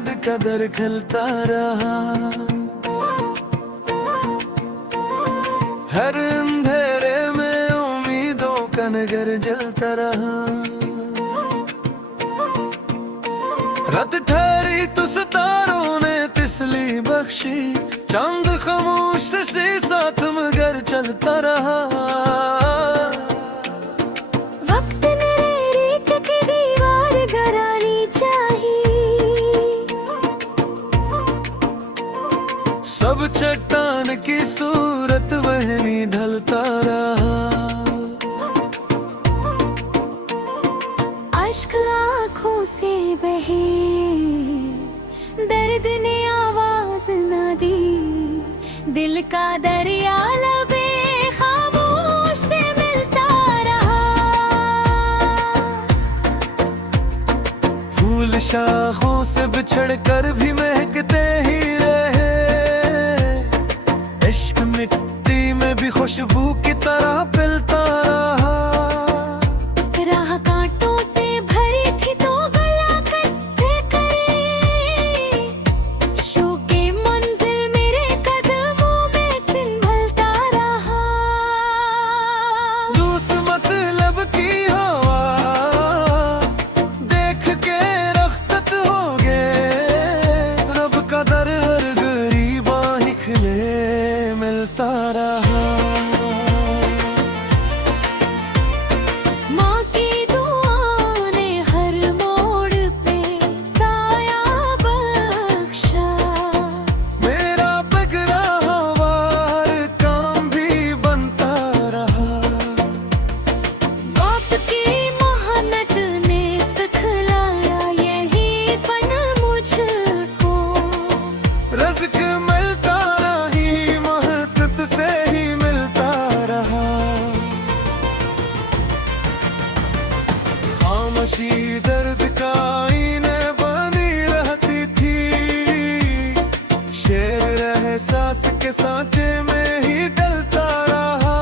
याद कदर खिलता रहा। हर अंधेरे में उम्मीदों का नगर जलता रहा। रात ठहरी तो सितारों ने तिसली बख्शी, चांद खामोश से साथ मगर चलता रहा। वक्त ने रेत की दीवार गिरानी चाहिए, सब चट्टान की सूरत वही ढलता रहा। अश्क आँखों से बहे, दर्द ने आवाज न दी, दिल का दरिया लबे खामोश से मिलता रहा। फूल शाखों से बिछड़ कर भी महकते ही रहे, इश्क मिट्टी में भी खुशबू की तरह पिलता रहा। राह कांटों से भरी थी तो गला किससे करे, शौके मंजिल मेरे कदमों में संभलता रहा। दूसर मतलब की हवा देख के रख्सत हो गए, रब का दर हर गरीबा ही खिले मिलता रहा। माँ की दुआ ने हर मोड़ पे साया बख्शा, मेरा बिगड़ा हुआ हर काम भी बनता रहा। बाप की मेहनत ने सिखलाया यही फन मुझको, रज़्क़ मिलता रही मेहनत से ही मिलता रहा। खामोशी दर्द का आईने बनी रहती थी, शेर एहसास के सांचे में ही डलता रहा।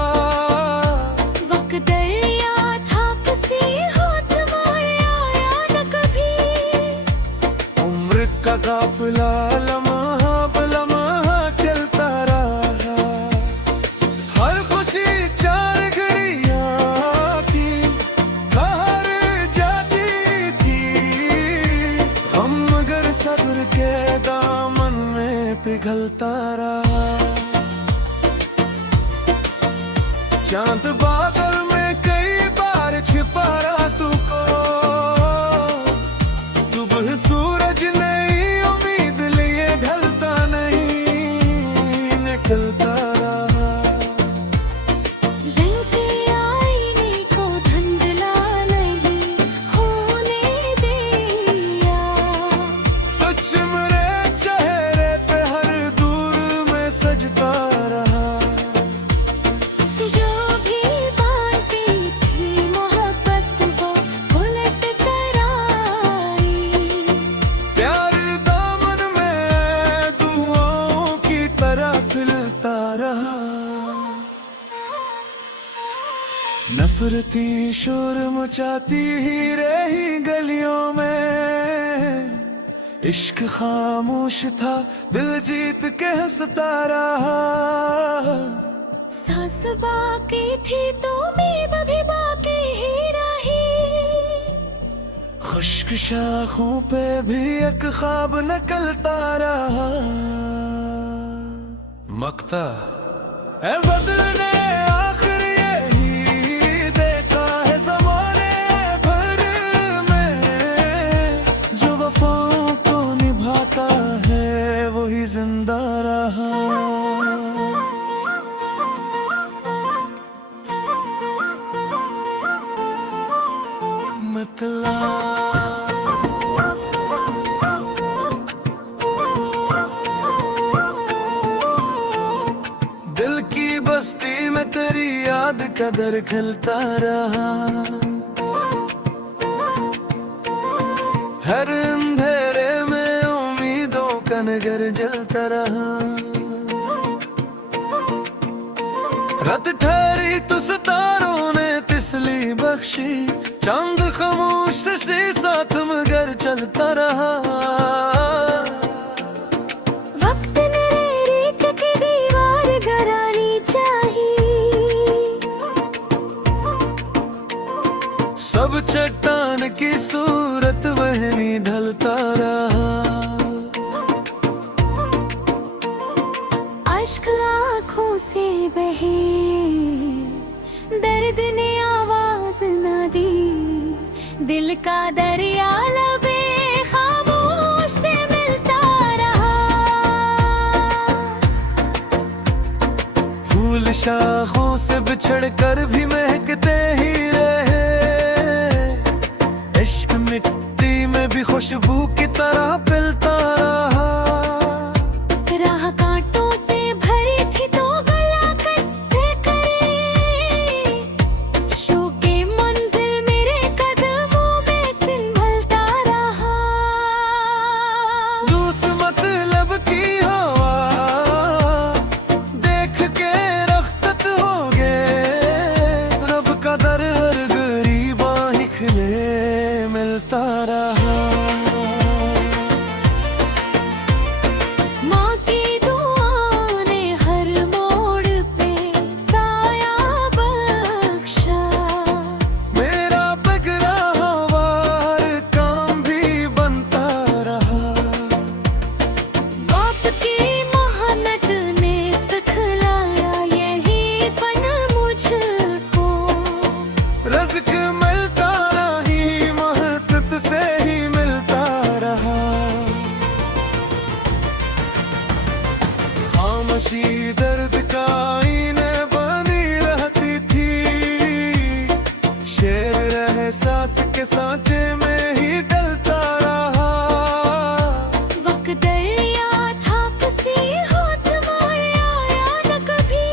वक्त दरिया था किसी हाथ मारे आया न कभी, उम्र का काफिला लम्हा बलम्हा चलता रहा। हर खुशी चार घड़ियां थी, बाहर जाती थी, हम मगर सब्र के दामन में पिघलता रहा। चांद बादल में कई बार छिपा रातों को, सुबह सूरज नई उम्मीद लिए ढलता नहीं निकलता रहा। दिन के आईने को धुंधला नहीं होने दिया, सच मेरे चेहरे पे हर दूर में सजता रहा। जो भी बांटी थी मोहब्बत वो उलट कर आई, प्यार दामन में दुआओं की तरह खिलता रहा। नफरती शोर मचाती ही रही गलियों में, इश्क खामोश था दिल जीत के हंसता रहा। सांस बाकी थी तो मीब भी बाकी ही रही, खुश्क शाखों पे भी एक ख्वाब नकलता रहा। मकता ए बदलने आखिर यही देखा है ज़माने भर में, जो वफाओं को निभाता है वही जिंदा रहा। दिल की बस्ती में तेरी याद कदर खिलता रहा। हर अंधेरे में उम्मीदों का नगर जलता रहा। रात ठहरी तो सितारों ने तिसली बख्शी, चांद खामोश से साथ मगर चलता रहा। चट्टान की सूरत वहमी ढलता रहा। अश्क आँखों से बहे, दर्द ने आवाज न दी, दिल का दरिया लबे खामोश से मिलता रहा। फूल शाखों से बिछड़ कर भी महकते ही रहे, इश्क मिट्टी में भी खुशबू की तरह पिलता रहा। राह कांटों से भरी थी तो गला किससे करे, शौके मंजिल मेरे कदमों में संभलता रहा। दूसरे मतलब की हवा देख के रखसत हो गए, रब का दर हर गरीबा ही खिले मिलता रहा। माँ की दुआ ने हर मोड़ पे साया बख्शा, मेरा बिगड़ा हुआ हर काम भी बनता रहा। बाप की मेहनत ने सिखलाया यही फन मुझको, रज़्क़ मिलता नहीं मेहनत से ही मिलता रहा। खामोशी दर्द का आईने बनी रहती थी, शेर रहे सांस के सांचे में ही डलता रहा। वक्त दरिया था किसी हाथ मारे आया न कभी,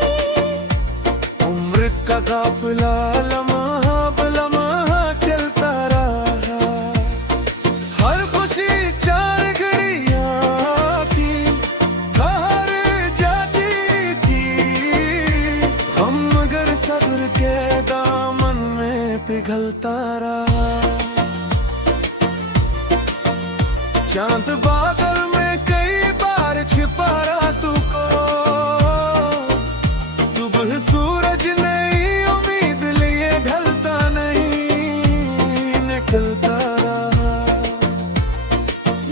उम्र का काफिला लम्हा ब लम्हा चलता रहा। हर खुशी चार घड़ियां थी, बाहर जाती थी, गम मगर सब्र के दामन में पिघलता रहा। चांद बादल में कई बार छिपा रातों को, सुबह सूरज नई उम्मीद लिए ढलता नहीं निकलता रहा।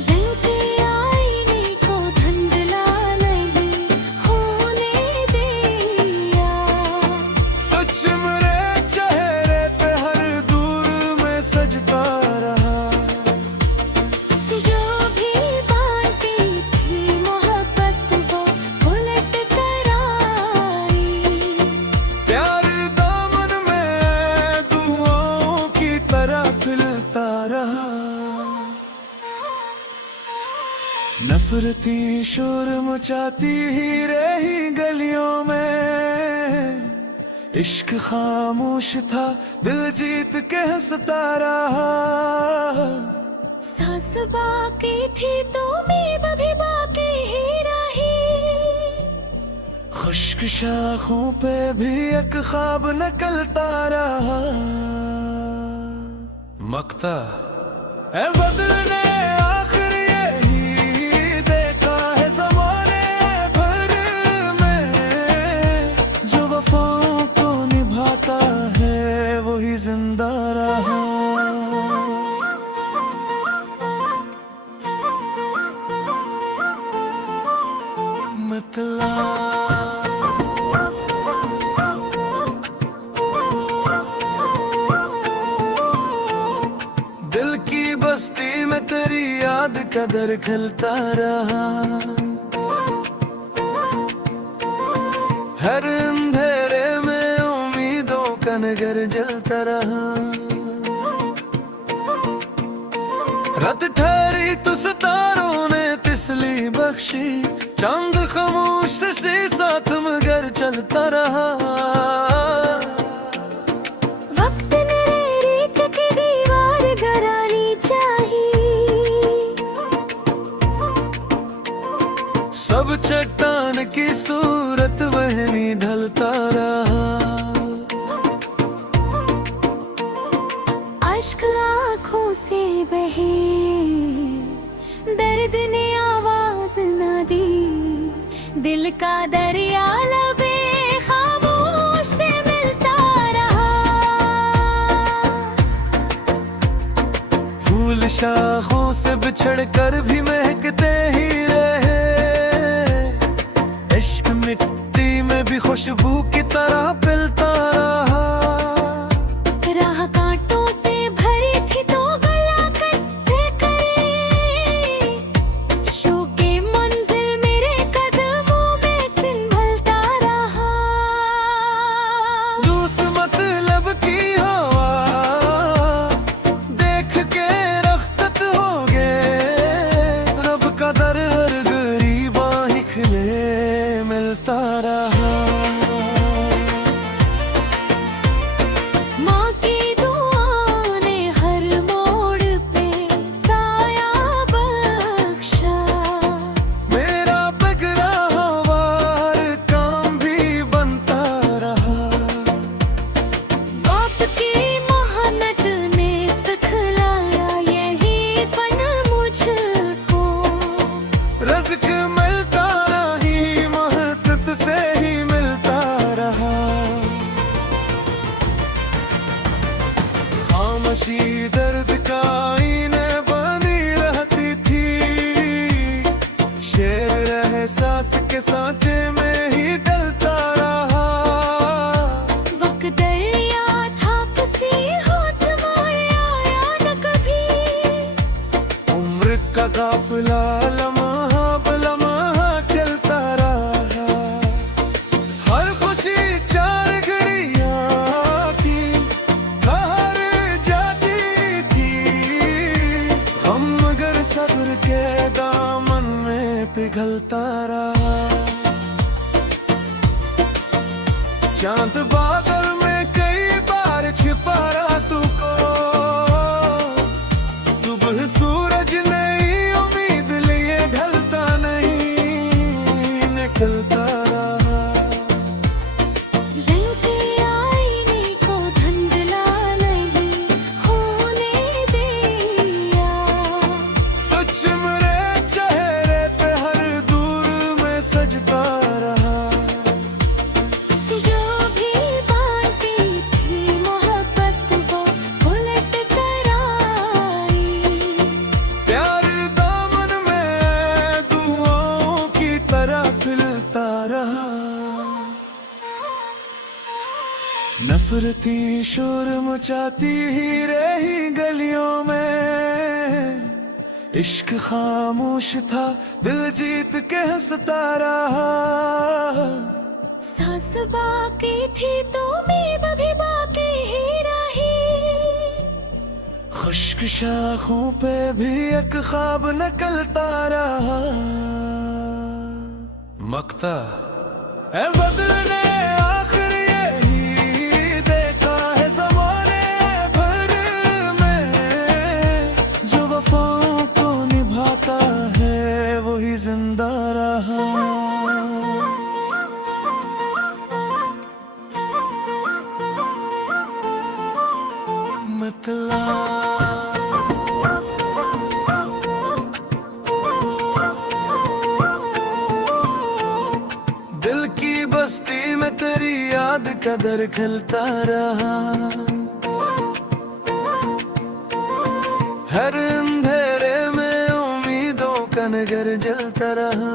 दिन के आईने को धुंधला नहीं होने दिया, सच मेरे चेहरे पे हर दूर में सजता रहा। जो भी बांटी थी मोहब्बत वो उलट कर आई। प्यार दामन में दुआओं की तरह खिलता रहा। नफरती शोर मचाती ही रही गलियों में, इश्क खामोश था दिल जीत के हंसता रहा। सांस बाकी थी तो मीब भी बाकी ही रही, खुश्क शाखों पे भी एक ख्वाब निकलता रहा। मकता ए बदल ने आखिर यही देखा है ज़माने भर में, जो वफाओं को निभाता है वही जिंदा रहा। दिल की बस्ती में तेरी याद का दर खिलता रहा। हर अंधेरे में उम्मीदों का नगर जलता रहा। रात ठहरी तो सितारों ने तिसली बख्शी, चांद खामोश से साथ मगर चलता रहा। वक्त ने रेत की दीवार गिरानी चाहिए, सब चट्टान की सूरत वहमी ढलता रहा। अश्क आँखों से बहे, दर्द ने आवाज न दी, दिल का दरिया लबे खामोश से मिलता रहा। फूल शाखों से बिछड़ कर भी महकते ही रहे, इश्क मिट्टी में भी खुशबू की तरह पिलता रहा। राह कांटों से भरी थी तो गला कससे करे, शौके मंजिल मेरे कदमों में संभलता रहा। दूसरे मतलब की हवा देख के रखसत हो गए, रब का दर हर गरीबा ही खिले मिलता रहा। माँ की दुआ ने हर मोड़ पे साया बख्शा, मेरा बिगड़ा हुआ हर काम भी बनता रहा। बाप की महानत ने सिखलाया यही फन मुझको, रज़्क़ मिलता नहीं महबत से ही मिलता रहा। खामोशी दर्द का आईने बनी रहती थी, शेर एहसास के सांचे में ही डलता रहा। वक्त दरिया था किसी होठ मारे आया न कभी, उम्र का काफिला लम्हा ब लम्हा चलता रहा। हर खुशी चार घड़ियां थी, बाहर जाती थी, गम मगर सब्र के दामन में पिघलता रहा। चांद बादल में कई बार छिपा रहा तुमको, सुबह सूरज नई उम्मीद लिए ढलता नहीं निकलता रहा। रंग के आईने को धुंधला नहीं होने दिया, सच मेरे चेहरे पे हर दूर में सजता रहा। जो भी बांटी थी मोहब्बत वो उलट कर आई। प्यार दामन में दुआओं की तरह खिलता रहा। नफरती शोर मचाती ही रही गलियों में, इश्क खामोश था दिल जीत के हंसता रहा। सांस बाकी थी तो मीब भी बाकी ही रही, खुश्क शाखों पे भी एक ख्वाब निकलता रहा। मकता ए बदल ने आखिर यही देखा है ज़माने भर में, जो वफाओं को निभाता है वही जिंदा रहा। दिल की बस्ती में तेरी याद का दर खिलता रहा। हर अंधेरे में उम्मीदों का नगर जलता रहा।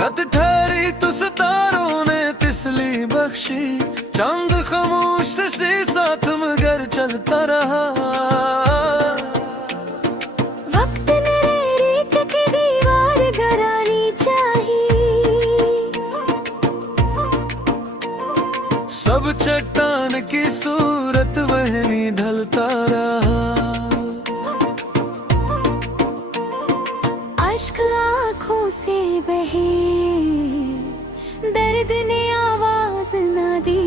रात ठहरी तो सितारों ने तिसली बख्शी, चांद खामोश से साथ मगर चलता रहा। वक्त ने रेत की दीवार गिरानी चाहिए, सब चट्टान की सूरत वही ढलता रहा। अश्क आँखों से बहे, दर्द ने आवाज न दी,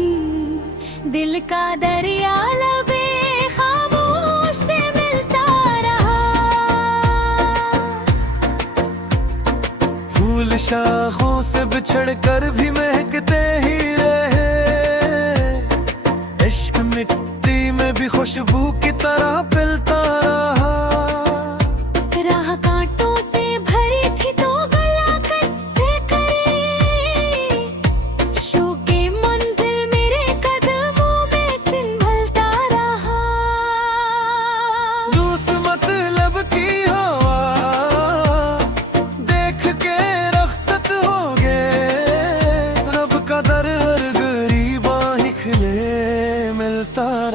दिल का दरिया लबे खामोश से मिलता रहा। फूल शाखों से बिछड़ कर भी महकते ही रहे, इश्क मिट्टी में भी खुशबू की तरह पिलता रहा। राह कांटों से भरी थी तो गला कससे करे, शौके मंजिल मेरे कदमों में संभलता रहा।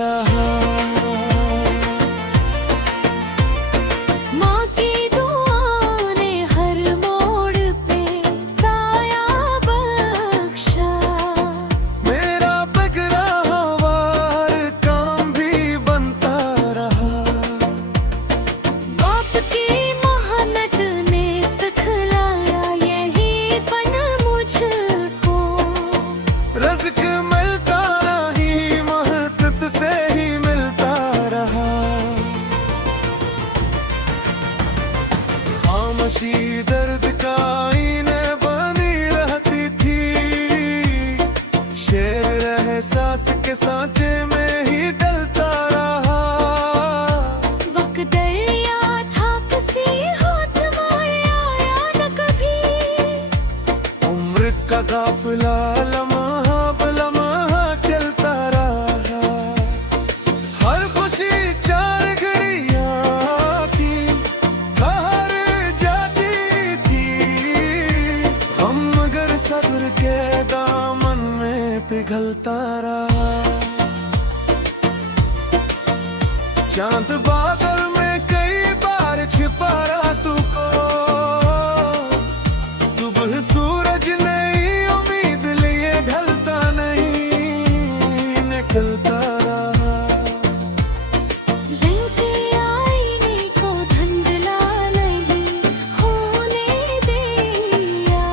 रहा। माँ की दुआ ने हर मोड़ पे साया बख्शा, मेरा बिगड़ा वार काम भी बनता रहा। बाप की मेहनत ने सिखलाया यही फन मुझको, रज़्क़ मिलता नहीं मेहनत से ही मिलता रहा। खामोशी दर्द का आईने बनी रहती थी, शेर एहसास के सांचे में ही डलता रहा। वक्त दरिया था किसी हाथ मारे आया न कभी, उम्र का काफिला लम्हा ब लम्हा चलता रहा। हर खुशी चार घड़ियां थी, बाहर जाती थी, गम मगर सब्र के दामन में पिघलता रहा। चांद बादल में कई बार छिपा रहा तुमको, सुबह सूरज नई उम्मीद लिए ढलता नहीं निकलता रहा। रंग के आईने को धुंधला नहीं होने दिया,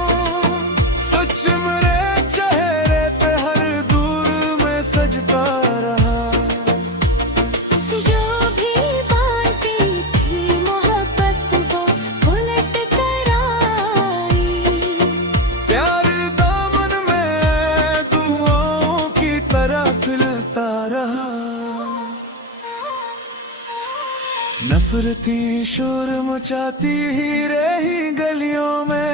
सच मेरे चेहरे पे हर दूर में सजता रहा। जो भी बांटी थी मोहब्बत वो उलट कर आई, प्यार दामन में दुआओं की तरह खिलता रहा। नफरती शोर मचाती ही रही गलियों में,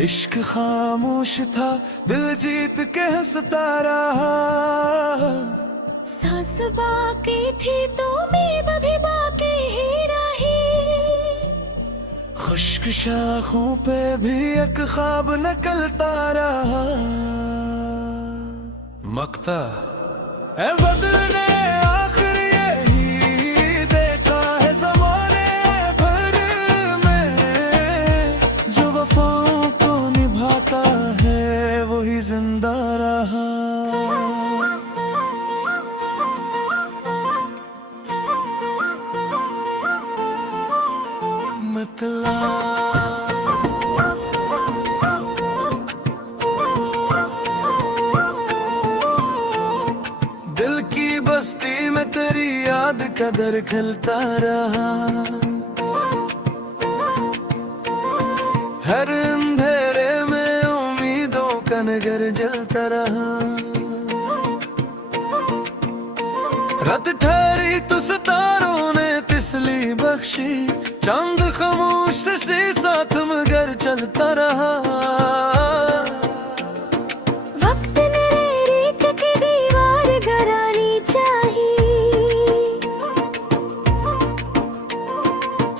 इश्क खामोश था दिल जीत के हंसता रहा। सांस बाकी थी तो मीब भी बाकी ही रही, खुश्क शाखों पे भी एक ख्वाब निकलता रहा। मकता ए बदल ने आखिर यही देखा है ज़माने भर में, जो वफाओं को निभाता है वही जिंदा रहा। दिल की बस्ती में तेरी याद का दर खिलता रहा। हर अंधेरे में उम्मीदों का नगर जलता रहा। रात ठहरी तो सितारों ने तिसली बख्शी, चांद खामोश से साथ मगर चलता रहा। वक्त ने रेत की दीवार गिरानी चाहिए,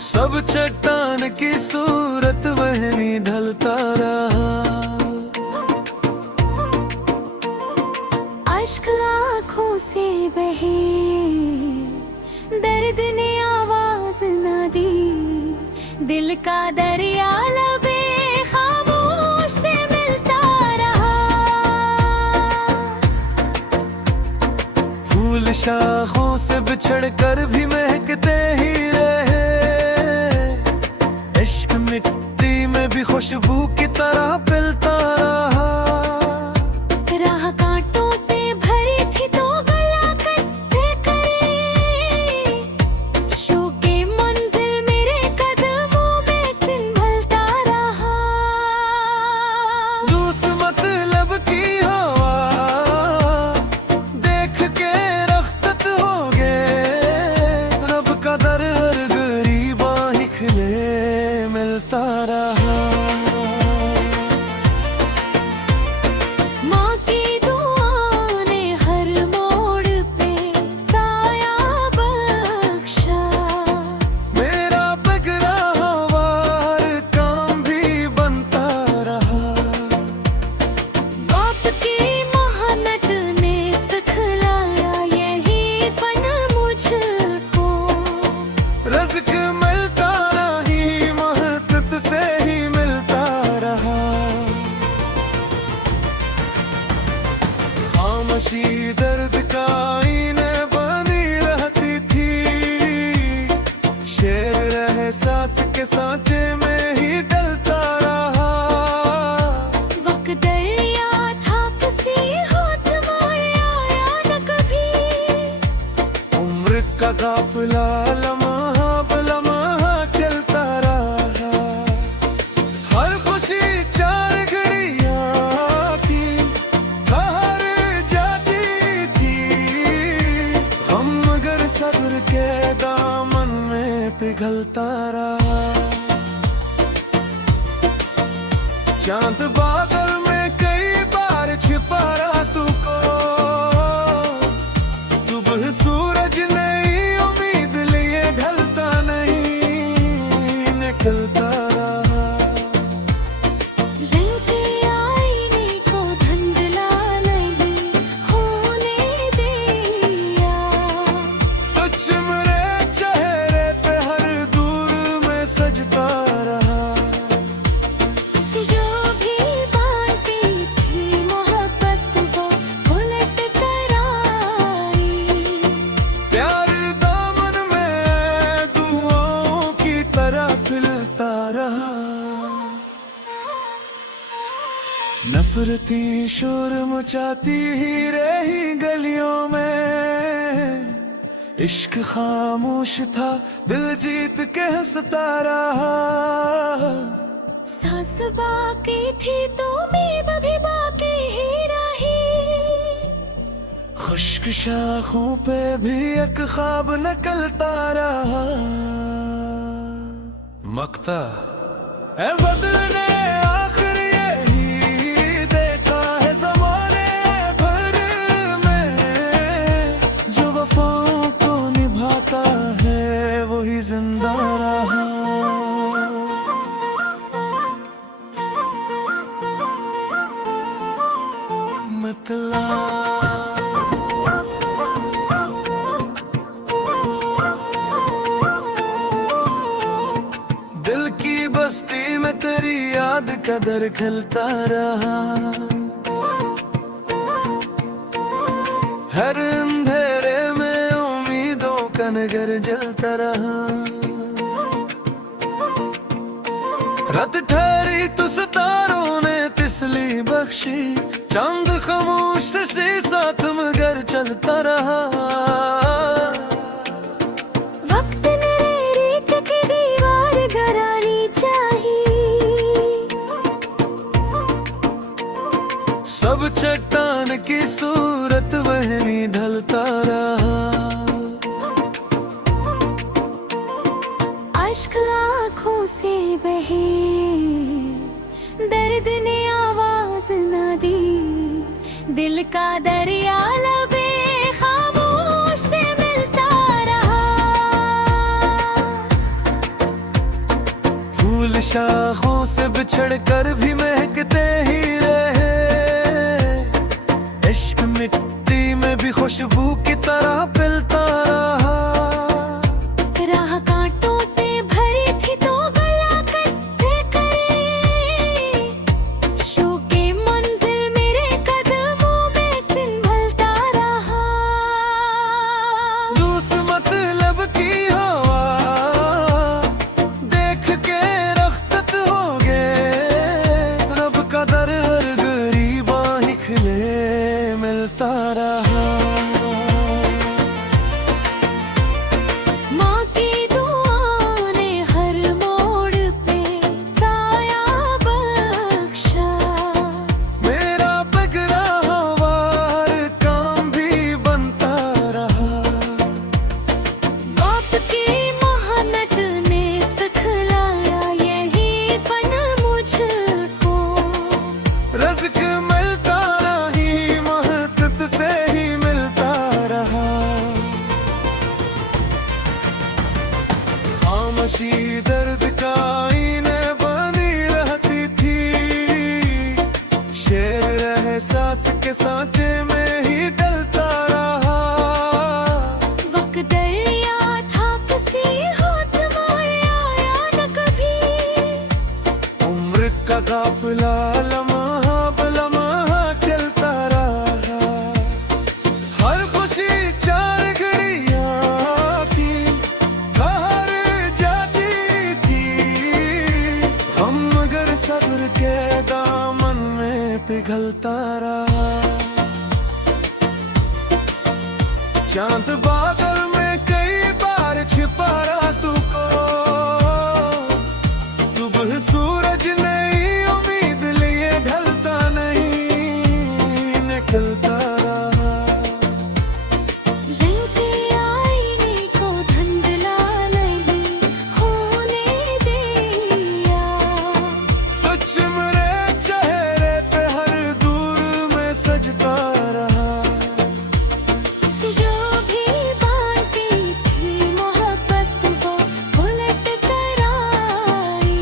सब चट्टान की सूरत वही ढलता रहा। अश्क आँखों से बहे, दर्द ने आवाज न दी, दिल का दरिया लबे खामोश से मिलता रहा। फूल शाखों से बिछड़ कर भी महकते ही रहे, इश्क मिट्टी में भी खुशबू की तरह पिलता रहा। राह कांटों से भरी थी तो गला कससे करे, शौके मंजिल मेरे कदमों में संभलता रहा। दोस्त मतलब की हवा देख के रखसत हो गए, रब का दर हर गरीबा ही खिले मिलता रहा। के सांचे में ही डलता रहा। वक्त दरिया था किसी हाथ मोड़ आया न कभी। उम्र का काफिला लम्हा ब लम्हा चलता रहा। हर खुशी चार घड़ियां थी, बाहर जाती थी। गम मगर सब्र के दामन में पिघलता रहा। चांद बादल में कई बार छिपा रातों को। सुबह सूरज नई उम्मीद लिए ढलता नहीं, निकलता रहा। रंग के आईने को धुंधला नहीं होने दिया। सच मेरे चेहरे पे हर दूर में सजता रहा। जो भी बांटी थी मोहब्बत वो उलट कर आई। प्यार दामन में दुआओं की तरह खिलता रहा। नफरती शोर मचाती ही रही गलियों में। इश्क खामोश था, दिल जीत के हंसता रहा। सांस बाकी थी तो मीब भी बाकी ही रही। खुश्क शाखों पे भी एक ख्वाब नकलता रहा। मकता ए बदल ने आखिर यही देखा है ज़माने भर में। जो वफाओं को निभाता है वही जिंदा रहा। दिल की बस्ती में तेरी याद का दर खिलता रहा। हर अंधेरे में उम्मीदों का नगर जलता रहा। रात ठहरी तो सितारों ने तिसली बख्शी। चांद खामोश से साथ मगर चलता रहा। वक्त ने रेत की दीवार गिरानी चाहिए। सब चट्टान की सूरत वहमी ढलता रहा। अश्क आँखों से बहे, दर्द ने आवाज न दी। दिल का दरिया लबे खामोश से मिलता रहा। फूल शाखों से बिछड़ कर भी महकते ही रहे। इश्क मिट्टी में भी खुशबू की तरह पिलता रहा। राह कांटों से भरी थी तो गला कससे करे। शौके मंजिल मेरे कदमों में संभलता रहा। दूस मतलब की हवा देख के रखसत हो गए। रब का दर हर गरीबा ही खिले मिलता रहा। पिघलता रहा। चांद बादल में कई बार छिपा रातों को, सुबह सूरज नई उम्मीद लिए ढलता नहीं, निकलता रहा। दिल के आईने को धुंधला नहीं होने दिया, सच मेरे चेहरे पे हर दूर में सजता रहा। जो भी बातें थी मोहब्बत वो उलट कर आई,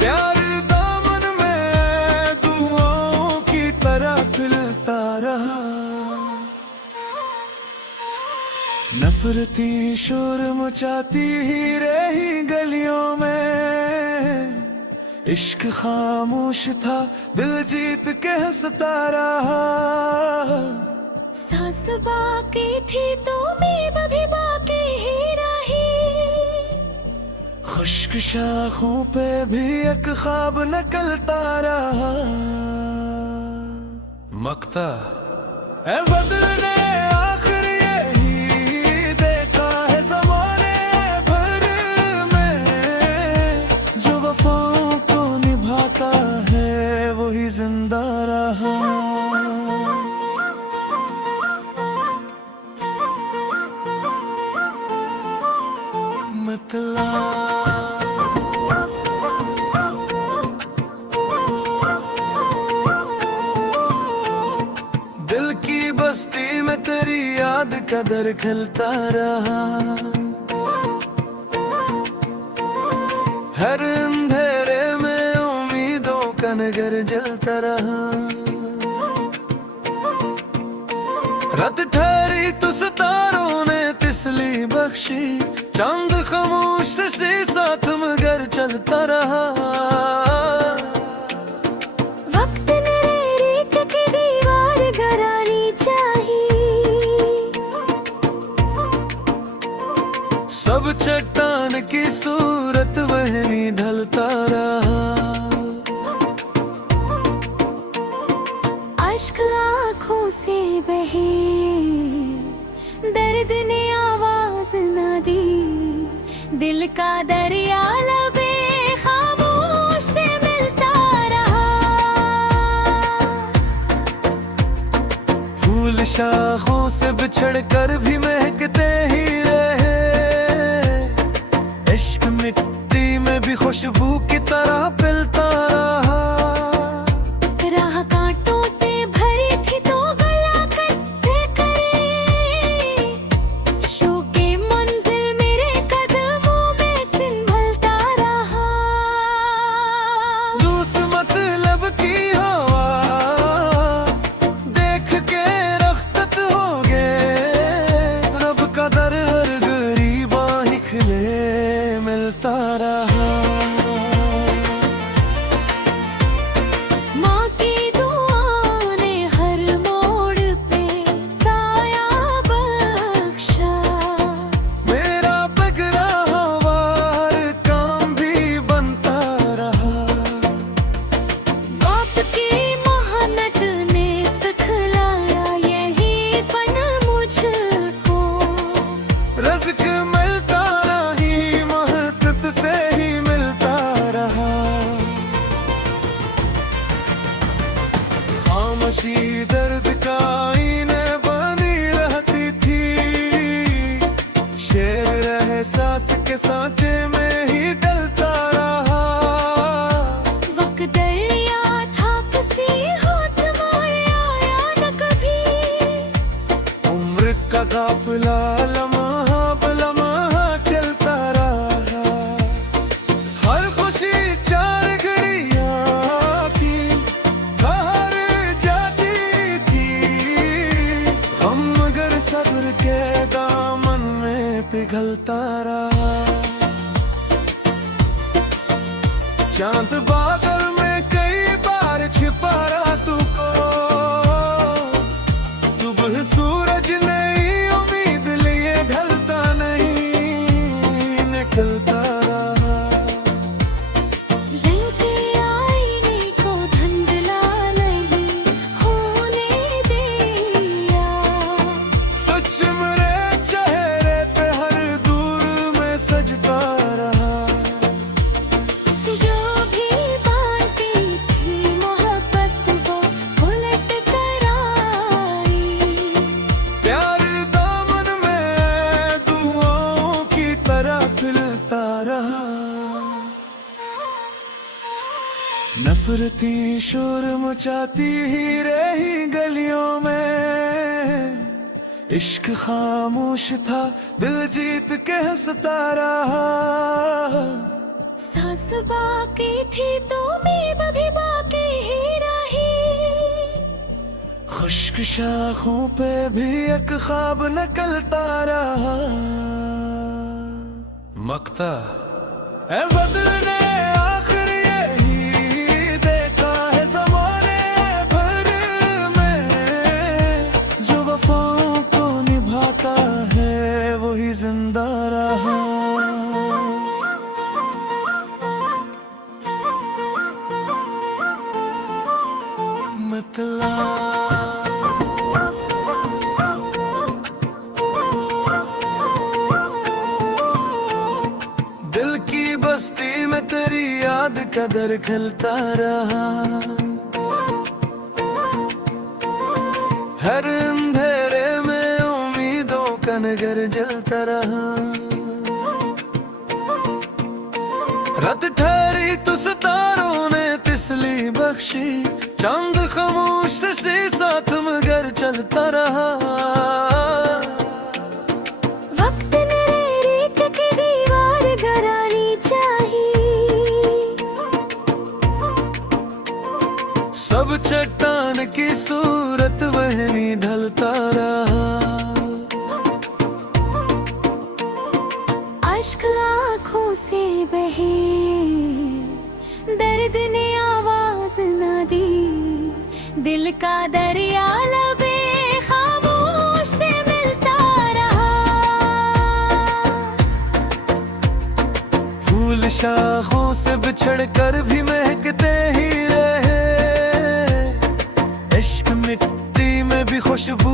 प्यार दामन में दुआओं की तरह खिलता रहा। नफरती शोर मचाती ही रही गलियों में, इश्क खामोश था दिल जीत के हंसता रहा। सांस बाकी थी तो मैं भी बाकी ही रही, खुश्क शाखों पे भी एक ख्वाब नकलता रहा। मकता है बदलने आखिर यही देखा है ज़माने भर में, जो वफाओं को निभाता है वही जिंदा रहा। दिल की बस्ती में तेरी याद का दर खिलता रहा। हर अंधेरे में उम्मीदों का नगर जलता रहा। रात ठहरी तो सितारों ने तिसली बख्शी, चांद खामोश से साथ मगर चलता रहा। वक्त ने रेत की दीवार गिरानी चाहिए, सब चट्टान की सूरत वही ढलता रहा। अश्क आँखों से बहे, दर्द ने आवाज न दी, दिल का दरिया लबे खामोश से मिलता रहा। फूल शाखों से बिछड़ कर भी महकते ही रहे, इश्क मिट्टी में भी खुशबू की तरह पिलता रहा। राह कांटों से भरी थी तो गला कससे करे, शौके मंजिल मेरे कदमों में संभलता रहा। दूसरे मतलब की हवा देख के रख्सत हो गए, रब का दर हर गरीबा ही खिले मिलता रहा। माँ की दुआ ने हर मोड़ पे साया बख्शा, मेरा बिगड़ा हुआ हर काम भी बनता रहा। बाप की मेहनत ने सिखलाया यही फन मुझको, रज़्क़ मिलता नहीं मेहनत से ही मिलता रहा। खामोशी दर्द का आईने बनी रहती थी, शेर रहे सांस के सांचे में ही डलता रहा। वक्त दरिया था किसी हाथ मारे आया न कभी, उम्र का काफिला लम्हा ब लम्हा चलता रहा। हर खुशी चार घड़ियां की बाहर जाती थी, हम मगर सब्र के दामन में पिघलता रहा। चांद बादल में कई बार छिपा रातों को, सुबह सूरज नई उम्मीद लिए ढलता नहीं, निकलता रहा। दिल के आईने को धुंधला नहीं नफरती शोर मचाती ही रही गलियों में, इश्क खामोश था दिल जीत के हंसता रहा। सांस बाकी थी तो मीब भी बाकी ही रही, खुश्क शाखों पे भी एक ख्वाब निकलता रहा। मकता ए बदल ने आखिर यही देखा है ज़माने भर में, जो वफाओं को निभाता है वही जिंदा रहा। दिल की बस्ती में तेरी याद का दर खिलता रहा, हर अंधेरे में उम्मीदों का नगर जलता रहा। रात ठहरी तो सितारों ने तिसली बख्शी, चांद खामोश से साथ मगर चलता रहा। वक्त ने रेत की दीवार गिरानी चाहिए, सब चट्टान की सूरत वही ढलता रहा। अश्क आँखों से बहे, दर्द ने आवाज ना दी, दिल का दरिया लबे खामोश से मिलता रहा। फूल शाखों से बिछड़ कर भी महकते ही रहे, इश्क मिट्टी में भी खुशबू